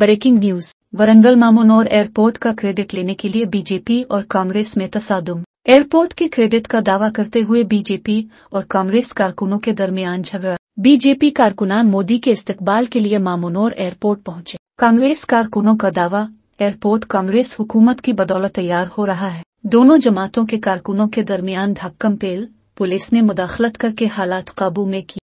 Breaking news. Warangal मामूनूर airport का credit लेने के लिए बीजेपी और कांग्रेस में तसादुम। एयरपोर्ट के क्रेडिट का दावा करते हुए बीजेपी और कांग्रेस कारकुनों के दरमियान झगड़ा। बीजेपी कारकुनान मोदी के इस्तकबाल के लिए मामूनूर एयरपोर्ट पहुंचे। कांग्रेस कारकुनों का दावा, एयरपोर्ट कांग्रेस हुकूमत की बदौलत तैयार हो रहा है। दोनों जमातों के कारकुनों के दरमियान धक्कम पेल, पुलिस ने मुदाखलत करके हालात काबू में किए।